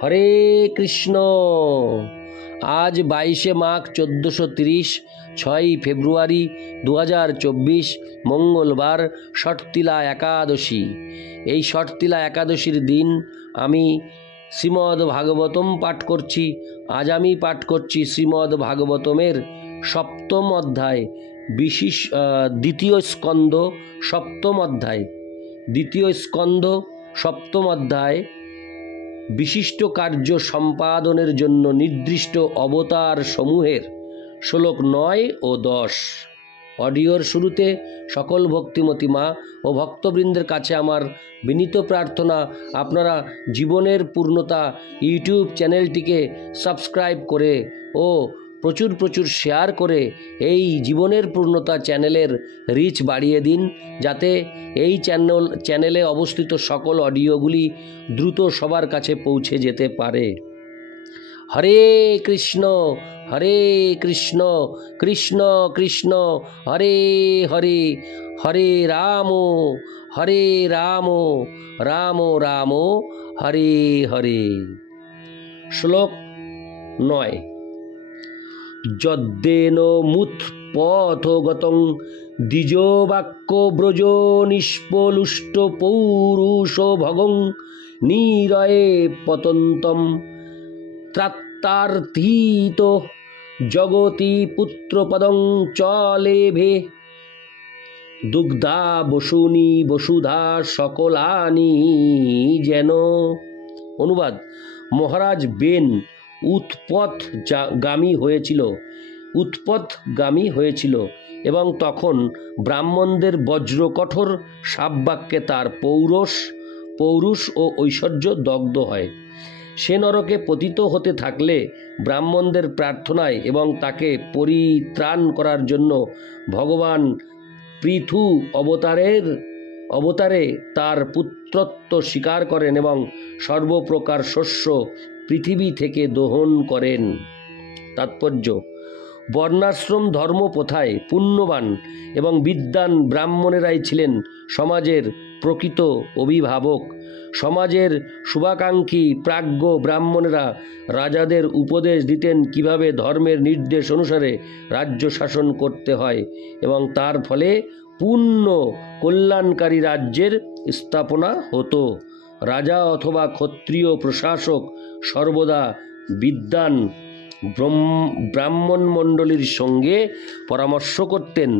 হরে কৃষ্ণ। আজ 22শে মাঘ 1430, 6ই ফেব্রুয়ারি 2024, মঙ্গলবার, ষটতিলা একাদশী। এই ষটতিলা একাদশীর দিন আমি শ্রীমদ্ ভাগবতম পাঠ করছি। আজ আমি পাঠ করছি শ্রীমদ্ ভাগবতমের সপ্তম অধ্যায়, দ্বিতীয় স্কন্ধ, সপ্তম অধ্যায়, দ্বিতীয় স্কন্ধ, সপ্তম অধ্যায়, বিশিষ্ট কার্য সম্পাদনের জন্য নির্দিষ্ট অবতার সমূহের শ্লোক 9 ও 10। অডিওর শুরুতে সকল ভক্তিমতী মা ও ভক্তবৃন্দের কাছে আমার বিনীত প্রার্থনা, আপনারা জীবনের পূর্ণতা ইউটিউব চ্যানেলটিকে সাবস্ক্রাইব করে ও প্রচুর শেয়ার করে এই জীবনের পূর্ণতা চ্যানেলের রিচ বাড়িয়ে দিন, যাতে এই চ্যানেলে অবস্থিত সকল অডিওগুলি দ্রুত সবার কাছে পৌঁছে যেতে পারে। হরে কৃষ্ণ কৃষ্ণ কৃষ্ণ হরে হরে, হরে রাম রাম রাম হরে হরে। শ্লোক 9। যদ্দেন মুৎপথগতং দ্বিজবাক্য ব্রজ নিষ্পলুষ্ট পৌরুষ ভগং নিরয়ে পতন্তম ত্রাত্তার্থিত জগতি পুত্রপদং চলেভে দুগ্ধা বসুনি বসুধা সকলানি যেন। অনুবাদ: মহারাজ বেন উৎপথগামী হয়েছিল এবং তখন ব্রাহ্মণদের বজ্রকঠোর শাপবাক্যে তার পৌরুষ ও ঐশ্বর্য দগ্ধ হয়। সে নরকে পতিত হতে থাকলে ব্রাহ্মণদের প্রার্থনায় এবং তাকে পরিত্রাণ করার জন্য ভগবান পৃথু অবতারে তার পুত্রত্ব স্বীকার করেন এবং সর্বপ্রকার শস্য পৃথিবী থেকে দহন করেন। তাৎপর্য: বর্ণাশ্রম ধর্ম প্রথায় পুণ্যবান এবং বিদ্বান ব্রাহ্মণেরাই ছিলেন সমাজের প্রকৃত অভিভাবক। সমাজের শুভাকাঙ্ক্ষী প্রাজ্ঞ ব্রাহ্মণেরা রাজাদের উপদেশ দিতেন কিভাবে ধর্মের নির্দেশ অনুসারে রাজ্য শাসন করতে হয় এবং তার ফলে পূর্ণ কল্যাণকারী রাজ্যের স্থাপনা হতো। রাজা অথবা ক্ষত্রিয় প্রশাসক সর্বদা বিদ্বান ব্রাহ্মণ মণ্ডলীর সঙ্গে পরামর্শ করতেন।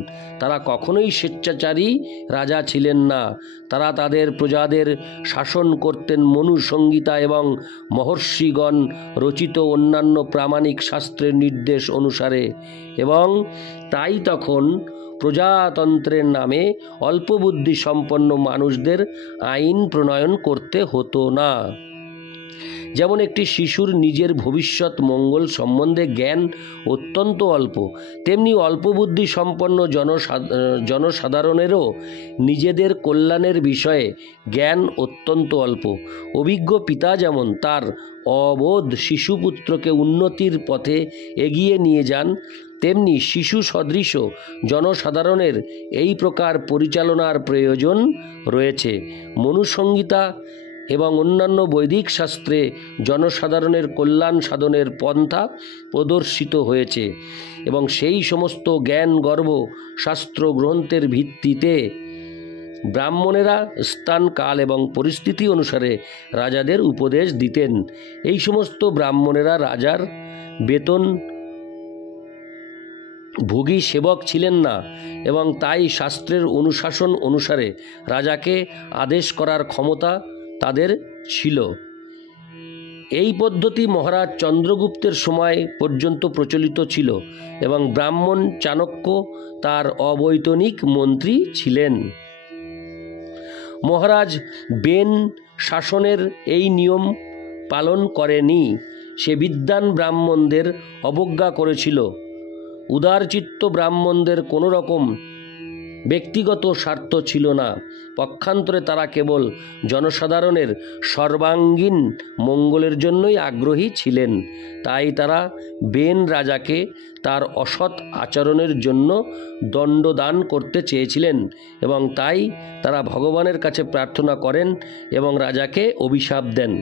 তারা কখনোই স্বেচ্ছাচারী রাজা ছিলেন না। তারা তাদের প্রজাদের শাসন করতেন মনু সংহিতা এবং মহর্ষিগণ রচিত অন্যান্য প্রামাণিক শাস্ত্রের নির্দেশ অনুসারে, এবং তাই তখন প্রজাতন্ত্রের নামে অল্প বুদ্ধি সম্পন্ন মানুষদের আইন প্রণয়ন করতে হতো না। যেমন একটি শিশুর নিজের ভবিষ্যৎ মঙ্গল সম্বন্ধে জ্ঞান অত্যন্ত অল্প, তেমনি অল্প বুদ্ধি সম্পন্ন জনসাধারণেরও নিজেদের কল্যাণের বিষয়ে জ্ঞান অত্যন্ত অল্প। অভিজ্ঞ পিতা যেমন তার অবোধ শিশুপুত্রকে উন্নতির পথে এগিয়ে নিয়ে যান, তেমনি শিশু সদৃশ জনসাধারণের এই প্রকার পরিচালনার প্রয়োজন রয়েছে। মনুসংহিতা এবং অন্যান্য বৈদিক শাস্ত্রে জনসাধারণের কল্যাণ সাধনের পন্থা প্রদর্শিত হয়েছে এবং সেই সমস্ত জ্ঞান গর্ভ শাস্ত্র গ্রন্থের ভিত্তিতে ব্রাহ্মণেরা স্থান, কাল এবং পরিস্থিতি অনুসারে রাজাদের উপদেশ দিতেন। এই সমস্ত ব্রাহ্মণেরা রাজার বেতন ভোগী সেবক ছিলেন না এবং তাই শাস্ত্রের অনুশাসন অনুসারে রাজাকে আদেশ করার ক্ষমতা তাদের ছিল। এই পদ্ধতি মহারাজ চন্দ্রগুপ্তের সময় পর্যন্ত প্রচলিত ছিল এবং ব্রাহ্মণ চাণক্য তার অবৈতনিক মন্ত্রী ছিলেন। মহারাজ বেন শাসনের এই নিয়ম পালন করেনি। সে বিদ্বান ব্রাহ্মণদের অবজ্ঞা করেছিল। উদারচিত্ত ব্রাহ্মণদের কোনো রকম ব্যক্তিগত স্বার্থ ছিল না। পক্ষান্তরে তারা কেবল জনসাধারণের সর্বাঙ্গীন মঙ্গলের জন্যই আগ্রহী ছিলেন। তাই তারা বেন রাজাকে তার অসৎ আচরণের জন্য দণ্ডদান করতে চেয়েছিলেন এবং তাই তারা ভগবানের কাছে প্রার্থনা করেন এবং রাজাকে অভিশাপ দেন।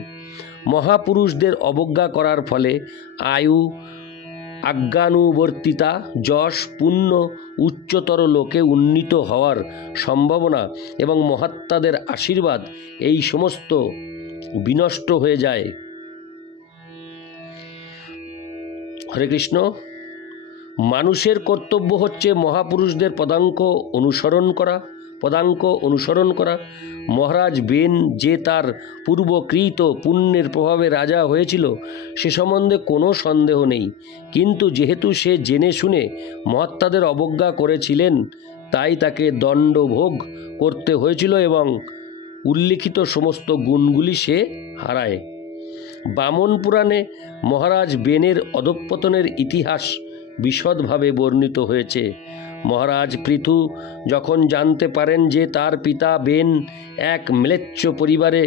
মহাপুরুষদের অবজ্ঞা করার ফলে আয়ু, আজ্ঞানুবর্তিতা, যশ, পুণ্য, উচ্চতর লোকে উন্নীত হওয়ার সম্ভাবনা এবং মহাত্মাদের আশীর্বাদ এই সমস্ত বিনষ্ট হয়ে যায়। হরে কৃষ্ণ। মানুষের কর্তব্য হচ্ছে মহাপুরুষদের পদাঙ্ক অনুসরণ করা। মহারাজ বেন যে তার পূর্বকৃত পুণ্যের প্রভাবে রাজা হয়েছিল সে সম্বন্ধে কোনো সন্দেহ নেই, কিন্তু যেহেতু সে জেনে শুনে মহাত্মাদের অবজ্ঞা করেছিলেন তাই তাকে দণ্ডভোগ করতে হয়েছিল এবং উল্লিখিত সমস্ত গুণগুলি সে হারায়। বামন পুরাণে মহারাজ বেনের অধঃপতনের ইতিহাস বিশদভাবে বর্ণিত হয়েছে। মহারাজ পৃথু যখন জানতে পারেন যে তার পিতা বেন এক ম্লেচ্ছ পরিবারে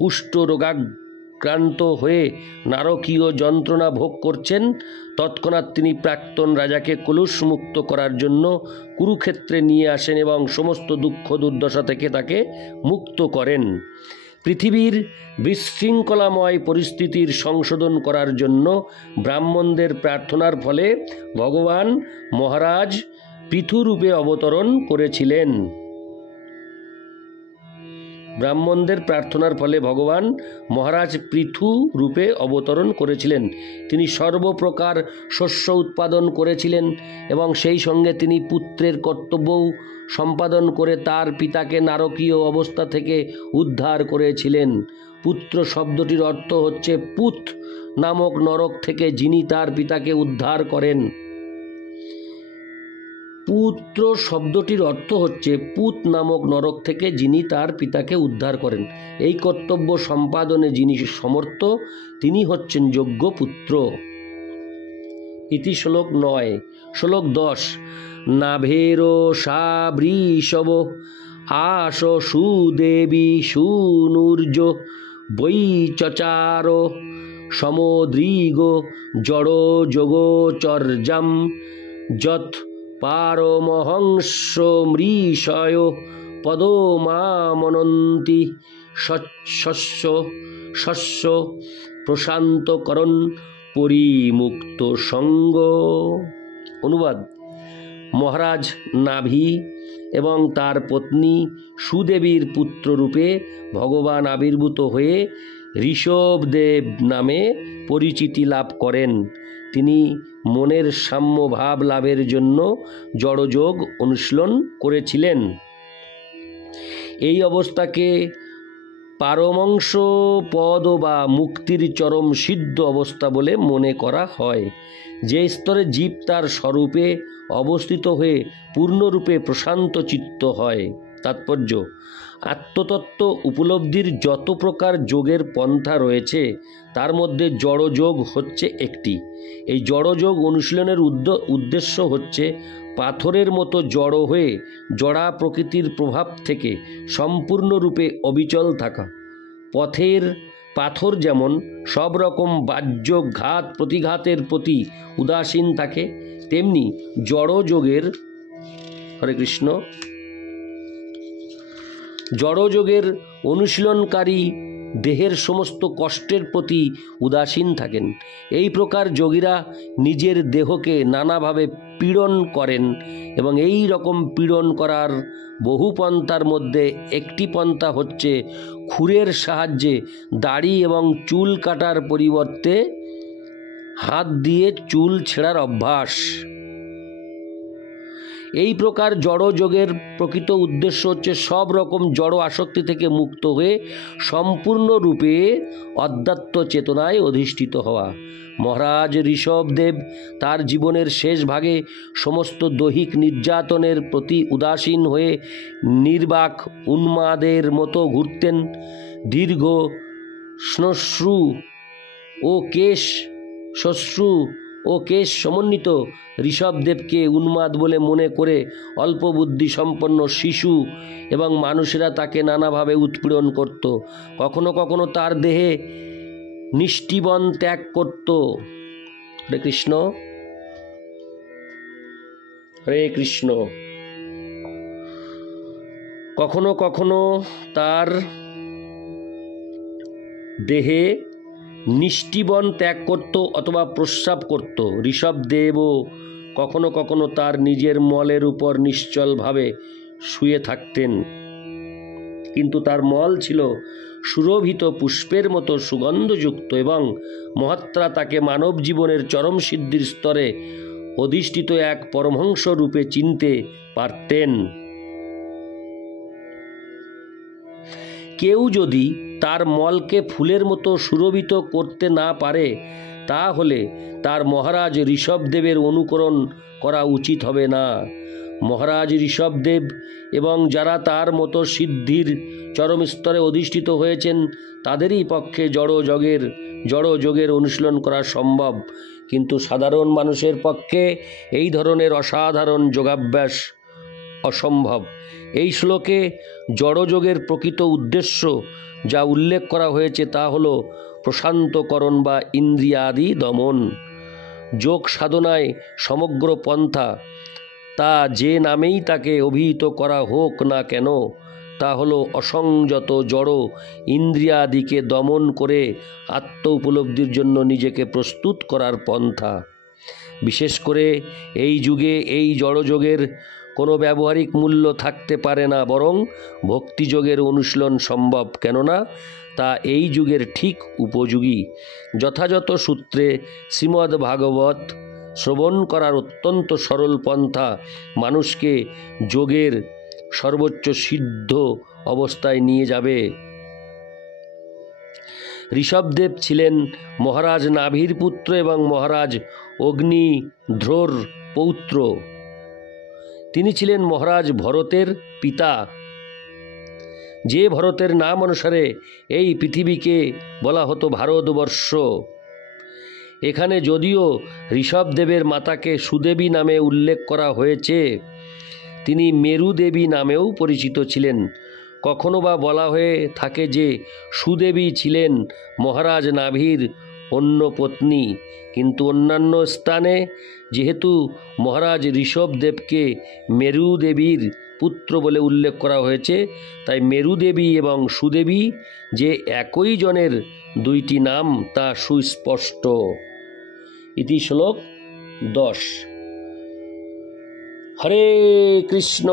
কুষ্ঠ রোগাক্রান্ত হয়ে নারকীয় যন্ত্রণা ভোগ করছেন, তৎক্ষণাৎ তিনি প্রাক্তন রাজাকে কলুষমুক্ত করার জন্য কুরুক্ষেত্রে নিয়ে আসেন এবং সমস্ত দুঃখ দুর্দশা থেকে তাকে মুক্ত করেন। পৃথিবীর বিশৃঙ্খলাময় পরিস্থিতির সংশোধন করার জন্য ব্রাহ্মণদের প্রার্থনার ফলে ভগবান মহারাজ পৃথুরূপে অবতরণ করেছিলেন। ব্রাহ্মণদের প্রার্থনার ফলে ভগবান মহারাজ পৃথু রূপে অবতরণ করেছিলেন। তিনি সর্বপ্রকার শস্য উৎপাদন করেছিলেন এবং সেই সঙ্গে তিনি পুত্রের কর্তব্যও সম্পাদন করে তার পিতাকে নারকীয় অবস্থা থেকে উদ্ধার করেছিলেন। পুত্র শব্দটির অর্থ হচ্ছে পুত নামক নরক থেকে যিনি তার পিতাকে উদ্ধার করেন। পুত্র শব্দটির অর্থ হচ্ছে পুত নামক নরক থেকে যিনি তার পিতাকে উদ্ধার করেন। এই কর্তব্য সম্পাদনে যিনি সমর্থ তিনি হচ্ছেন যোগ্য পুত্র। ইতি শ্লোক 9। শ্লোক 10। নাভেরো সাবৃষব আশ সুদেবী সুনুর্য বৈচচার সমদ্রিগ জড় যোগচর্যাম যৎ পারমহংস মৃষয় পদমামনন্তি শস্য প্রশান্তকরণ পরিমুক্ত সঙ্গ। অনুবাদ: মহারাজ নাভি এবং তার পত্নী সুদেবীর পুত্ররূপে ভগবান আবির্ভূত হয়ে ঋষভদেব নামে পরিচিতি লাভ করেন। তিনি মনের সাম্য ভাব লাভের জন্য জড়যোগ অনুশীলন করেছিলেন। এই অবস্থাকে পারমংস পদ বা মুক্তির চরম সিদ্ধ অবস্থা বলে মনে করা হয়, যে স্তরে জীব তার স্বরূপে অবস্থিত হয়ে পূর্ণরূপে প্রশান্ত চিত্ত হয়। তাৎপর্য: আত্মতত্ত্ব উপলব্ধির যত প্রকার যোগের পন্থা রয়েছে তার মধ্যে জড়যোগ হচ্ছে একটি। এই জড়যোগ অনুশীলনের উদ্দেশ্য হচ্ছে পাথরের মতো জড় হয়ে জড়া প্রকৃতির প্রভাব থেকে সম্পূর্ণরূপে অবিচল থাকা। পাথর যেমন সব রকম বাহ্য ঘাত প্রতিঘাতের প্রতি উদাসীন থাকে, তেমনি জড়যোগের জড়যোগের অনুশীলনকারী দেহের সমস্ত কষ্টের প্রতি উদাসীন থাকেন। এই প্রকার যোগীরা নিজের দেহকে নানাভাবে পীড়ন করেন এবং এই রকম পীড়ন করার বহু পন্থার মধ্যে একটি পন্থা হচ্ছে খুরের সাহায্যে দাড়ি এবং চুল কাটার পরিবর্তে হাত দিয়ে চুল ছেঁড়ার অভ্যাস। এই প্রকার জড় যোগের প্রকৃত উদ্দেশ্য হচ্ছে সব রকম জড় আসক্তি থেকে মুক্ত হয়ে সম্পূর্ণরূপে অধ্যাত্ম চেতনায় অধিষ্ঠিত হওয়া। মহারাজ ঋষভদেব তার জীবনের শেষ ভাগে সমস্ত দৈহিক নির্যাতনের প্রতি উদাসীন হয়ে নির্বাক উন্মাদের মতো ঘুরতেন। দীর্ঘ শ্মশ্রু ও কেশ সমন্বিত ঋষভদেবকে উন্মাদ বলে মনে করে অল্প বুদ্ধি সম্পন্ন শিশু এবং মানুষেরা তাকে নানাভাবে উৎপীড়ন করত। কখনো কখনো তার দেহে নিষ্ঠিবন ত্যাগ করত। হরে কৃষ্ণ, হরে কৃষ্ণ। কখনো কখনো তার দেহে নিষ্টিবন ত্যাগ করত অথবা প্রস্রাব করত। ঋষভদেবও কখনো কখনো তার নিজের মলের উপর নিশ্চলভাবে শুয়ে থাকতেন, কিন্তু তার মল ছিল সুরভিত পুষ্পের মতো সুগন্ধযুক্ত এবং মহাত্মা তাকে মানব জীবনের চরম সিদ্ধির স্তরে অধিষ্ঠিত এক পরমহংস রূপে চিনতে পারতেন। কেউ যদি তার মলকে ফুলের মতো সুরভিত করতে না পারে, তাহলে তার মহারাজ ঋষভদেবের অনুকরণ করা উচিত হবে না। মহারাজ ঋষভদেব এবং যারা তার মতো সিদ্ধির চরম স্তরে অধিষ্ঠিত হয়েছেন, তাদেরই পক্ষে জড়যোগের অনুশীলন করা সম্ভব, কিন্তু সাধারণ মানুষের পক্ষে এই ধরনের অসাধারণ যোগাভ্যাস অসম্ভব। এই শ্লোকে জড়যোগের প্রকৃত উদ্দেশ্য যা উল্লেখ করা হয়েছে তা হল প্রশান্তকরণ বা ইন্দ্রিয়াদি দমন। যোগ সাধনায় সমগ্র পন্থা, তা যে নামেই তাকে অভিহিত করা হোক না কেন, তা হল অসংযত জড় ইন্দ্রিয়াদিকে দমন করে আত্ম উপলব্ধির জন্য নিজেকে প্রস্তুত করার পন্থা। বিশেষ করে এই যুগে এই জড়যোগের কোনো ব্যবহারিক মূল্য থাকতে পারে না, বরং ভক্তিযোগের অনুশীলন সম্ভব, কেননা তা এই যুগের ঠিক উপযোগী। যথাযথ সূত্রে শ্রীমদ্ ভাগবত শ্রবণ করার অত্যন্ত সরল পন্থা মানুষকে যোগের সর্বোচ্চ সিদ্ধ অবস্থায় নিয়ে যাবে। ঋষভদেব ছিলেন মহারাজ নাভির পুত্র এবং মহারাজ অগ্নিধ্রর পৌত্র। তিনি ছিলেন মহারাজ ভরতের পিতা, যে ভরতের নাম অনুসারে এই পৃথিবীকে বলা হতো ভারতবর্ষ। এখানে যদিও ঋষভদেবের মাতাকে সুদেবী নামে উল্লেখ করা হয়েছে, তিনি মেরুদেবী নামেও পরিচিত ছিলেন। কখনো বা বলা হয়ে থাকে যে সুদেবী ছিলেন মহারাজ নাভির অন্য পত্নী, কিন্তু অন্যান্য স্থানে যেহেতু মহারাজ ঋষভদেবকে মেরুদেবীর পুত্র বলে উল্লেখ করা হয়েছে, তাই মেরুদেবী এবং সুদেবী যে একই জনের দুইটি নাম তা সুস্পষ্ট। ইতি শ্লোক 10। হরে কৃষ্ণ।